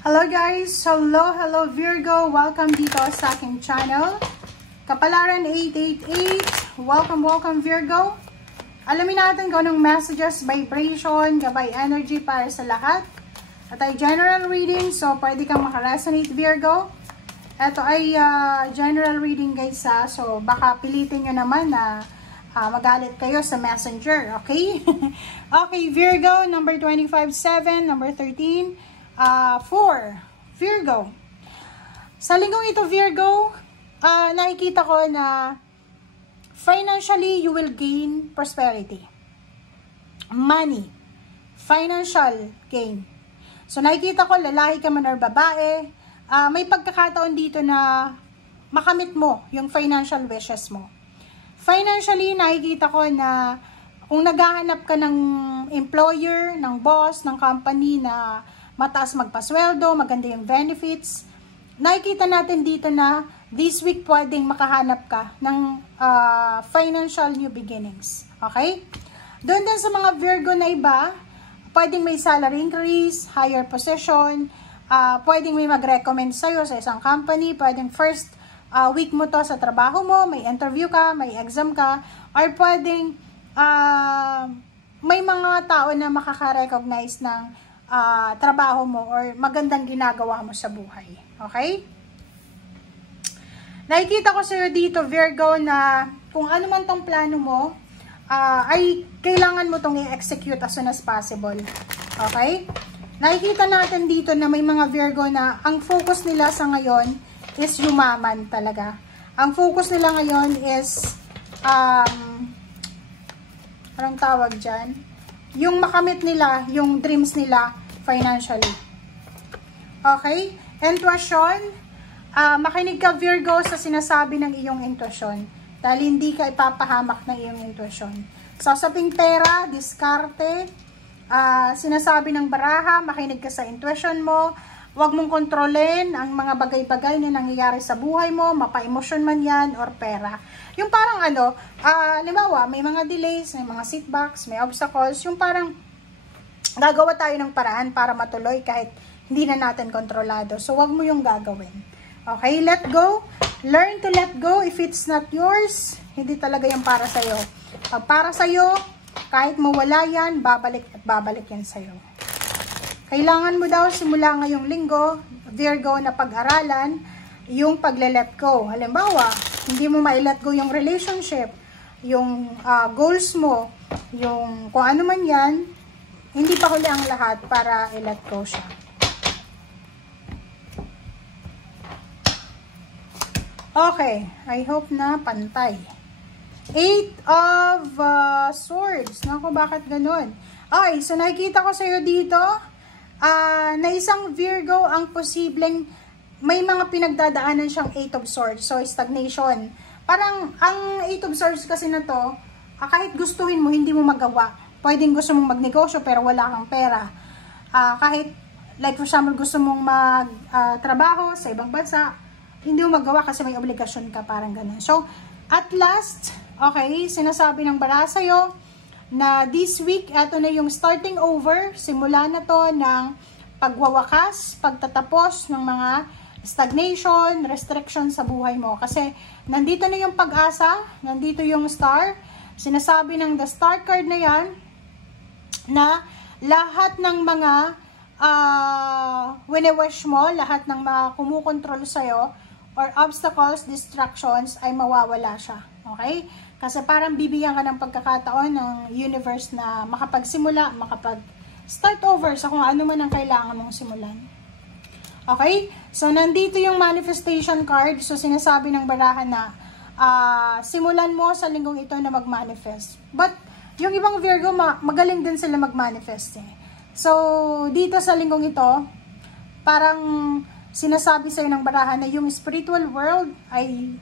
Hello guys! Hello Virgo! Welcome dito sa aking channel. Kapalaran 888. Welcome Virgo. Alamin natin kung anong messages, vibration, gabay energy para sa lahat. At ay general reading, so pwede kang makaresonate Virgo. Ito ay general reading guys so baka pilitin nyo naman na magalit kayo sa messenger, okay? Okay, Virgo, number 25-7, number 13. 4, Virgo. Sa linggong ito, Virgo, nakikita ko na financially, you will gain prosperity. Money. Financial gain. So, nakikita ko, lalaki ka man or babae, may pagkakataon dito na makamit mo yung financial wishes mo. Financially, nakikita ko na kung naghahanap ka ng employer, ng boss, ng company na mataas magpasweldo, maganda yung benefits. Nakikita natin dito na this week pwedeng makahanap ka ng financial new beginnings. Okay? Doon din sa mga Virgo na iba, pwedeng may salary increase, higher position, pwedeng may mag-recommend sa'yo sa isang company, pwedeng first week mo to sa trabaho mo, may interview ka, may exam ka, or pwedeng may mga tao na makaka-recognize ng trabaho mo or magandang ginagawa mo sa buhay. Okay? Nakikita ko sa'yo dito, Virgo, na kung ano man tong plano mo, ay kailangan mo tong i-execute as soon as possible. Okay? Nakikita natin dito na may mga Virgo na ang focus nila sa ngayon is yumaman talaga. Ang focus nila ngayon is anong tawag dyan? Yung makamit nila, yung dreams nila financially. Okay? Intuition. Makinig ka Virgo sa sinasabi ng iyong intuition. Dahil hindi ka ipapahamak ng iyong intuition. So, usaping pera, diskarte, sinasabi ng baraha, makinig ka sa intuition mo. Huwag mong kontrolin ang mga bagay-bagay na nangyayari sa buhay mo, mapa-emosyon man yan, or pera. Yung parang halimbawa, may mga delays, may mga setbacks, may obstacles, yung parang gagawa tayo ng paraan para matuloy kahit hindi na natin kontrolado. So, wag mo yung gagawin. Okay, let go. Learn to let go. If it's not yours, hindi talaga yung para sa'yo. Pag para sa'yo, kahit mawala yan, babalik at babalik yan sa'yo. Kailangan mo daw simula ngayong linggo, Virgo, na pag-aralan yung pagle-let go. Halimbawa, hindi mo ma-let go yung relationship, yung goals mo, yung kung ano man yan, hindi pa huli ang lahat para i-let go siya. Okay, I hope na pantay. 8 of Swords. Naku, bakit ganun? Okay, so nakikita ko sa'yo dito, na isang Virgo ang posibleng may mga pinagdadaanan siyang 8 of Swords. So, stagnation. Parang, ang 8 of Swords kasi na to, kahit gustuhin mo, hindi mo magawa. Pwedeng gusto mong magnegosyo pero wala kang pera. Kahit, like for example, gusto mong magtrabaho sa ibang bansa, hindi mo magawa kasi may obligasyon ka, parang ganun. So, at last, okay, sinasabi ng baraha sa'yo, na this week, eto na yung starting over, simula na to ng pagwawakas, pagtatapos ng mga stagnation, restriction sa buhay mo. Kasi nandito na yung pag-asa, nandito yung star, sinasabi ng the star card na yan, na lahat ng mga wini-wish mo, lahat ng mga kumukontrol sa'yo, or obstacles, distractions, ay mawawala siya. Okay? Kasi parang bibigyan ka ng pagkakataon ng universe na makapagsimula, makapag-start over sa kung ano man ang kailangan mong simulan. Okay? So, nandito yung manifestation card. So, sinasabi ng baraha na simulan mo sa linggong ito na mag-manifest. But, yung ibang Virgo, magaling din sila mag-manifest eh. So, dito sa linggong ito, parang sinasabi sa'yo ng baraha na yung spiritual world ay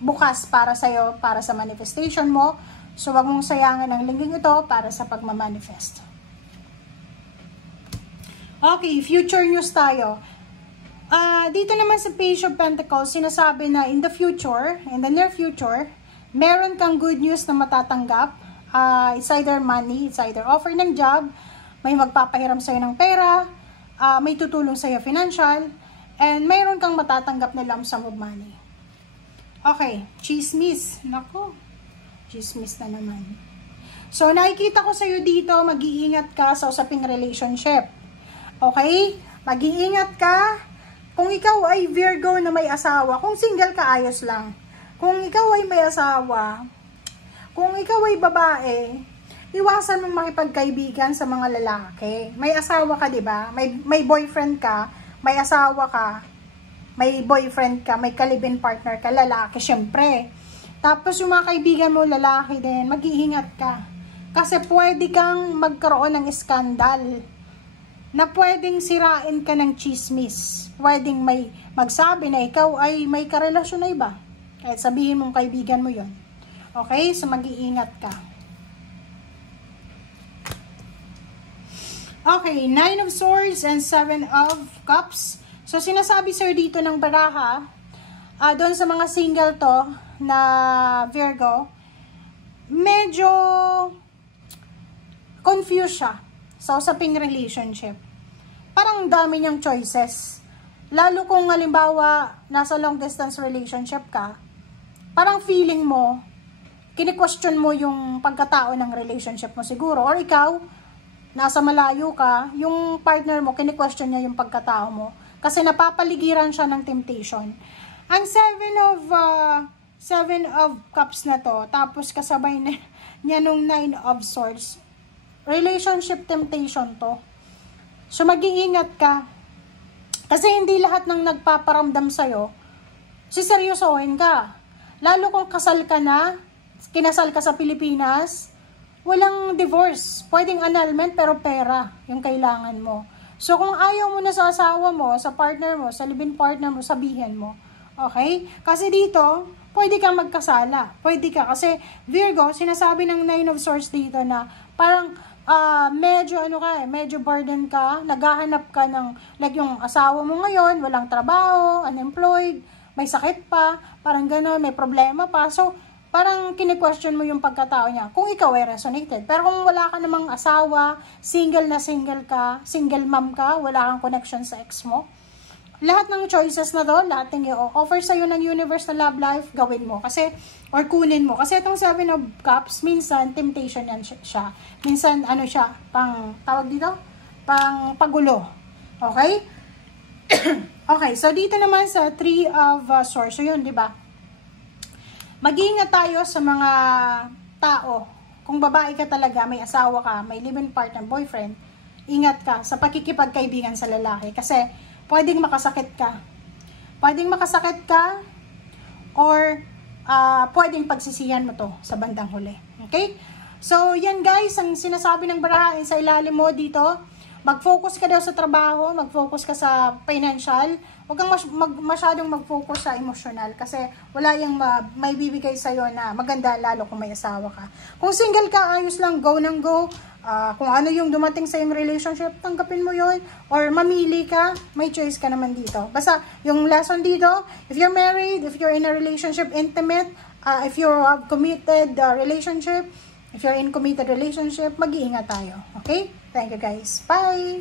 bukas para sa'yo, para sa manifestation mo. So, wag mong sayangan ang linggong ito para sa pagmamanifest. Okay, future news tayo. Dito naman sa Page of Pentacles, sinasabi na in the future, in the near future, meron kang good news na matatanggap. It's either money, it's either offer ng job, may magpapahiram sa'yo ng pera, may tutulong sa'yo financial, and mayroon kang matatanggap na lump sum of money. Okay, chismis. Nako, chismis na naman. So, nakikita ko sa'yo dito, mag-iingat ka sa usaping relationship. Okay? Mag-iingat ka. Kung ikaw ay Virgo na may asawa, kung single ka, ayos lang. Kung ikaw ay may asawa, kung ikaw ay babae, iwasan mong makipagkaibigan sa mga lalaki. May asawa ka, di ba? May boyfriend ka, may asawa ka, may boyfriend ka, may kalibin partner ka, lalaki, syempre. Tapos yung mga kaibigan mo, lalaki din, mag-iingat ka. Kasi pwede kang magkaroon ng skandal na pwedeng sirain ka ng chismis. Pwedeng may magsabi na ikaw ay may karelasyon na iba. Kahit sabihin mong kaibigan mo yon. Okay? So mag-iingat ka. Okay, 9 of Swords and 7 of Cups. So, sinasabi sir dito ng baraha, doon sa mga single to na Virgo, medyo confused siya sa usaping relationship. Parang dami niyang choices. Lalo kung halimbawa, nasa long distance relationship ka, parang feeling mo, kini-question mo yung pagkatao ng relationship mo siguro. Or ikaw, nasa malayo ka, yung partner mo, kini-question niya yung pagkatao mo. Kasi napapaligiran siya ng temptation. Ang 7 of Cups na to, tapos kasabay niya nung 9 of Swords, relationship temptation to. So, mag-iingat ka. Kasi hindi lahat ng nagpaparamdam sa'yo, siseryosohin ka. Lalo kung kasal ka na, kinasal ka sa Pilipinas, walang divorce. Pwedeng annulment pero pera yung kailangan mo. So, kung ayaw mo na sa asawa mo, sa partner mo, sa live-in partner mo, sabihin mo. Okay? Kasi dito, pwede kang magkasala. Pwede ka. Kasi Virgo, sinasabi ng 9 of Swords dito na parang medyo burden ka, naghahanap ka ng, like yung asawa mo ngayon, walang trabaho, unemployed, may sakit pa, parang gano'n, may problema pa. So, parang kine-question mo yung pagkatao niya. Kung ikaw ay resonated. Pero kung wala ka namang asawa, single ka, single mom ka, wala kang connection sa ex mo, lahat ng choices na to, lahat ng i-offer sa'yo ng universe na love life, gawin mo. Kasi, or kunin mo. Kasi itong 7 of Cups, minsan, temptation yan siya. Minsan, ano siya, tawag dito? Pagulo. Okay? Okay, so dito naman sa 3 of Swords. So yun, di ba? Mag-iingat tayo sa mga tao. Kung babae ka talaga, may asawa ka, may live-in partner, boyfriend, ingat ka sa pakikipagkaibigan sa lalaki. Kasi, pwedeng makasakit ka. Pwedeng makasakit ka, or pwedeng pagsisihan mo to sa bandang huli. Okay? So, yan guys, ang sinasabi ng baraha sa ilalim mo dito, mag-focus ka daw sa trabaho, mag-focus ka sa financial, huwag kang masyadong mag-focus sa emotional kasi wala yung may bibigay sa'yo na maganda lalo kung may asawa ka. Kung single ka, ayos lang, go nang go. Kung ano yung dumating sa yung relationship, tanggapin mo yon. Or mamili ka, may choice ka naman dito. Basta yung lesson dito, if you're married, if you're in a relationship, intimate, if you're a committed relationship, if you're in committed relationship, mag-iingat tayo. Okay? Thank you guys. Bye!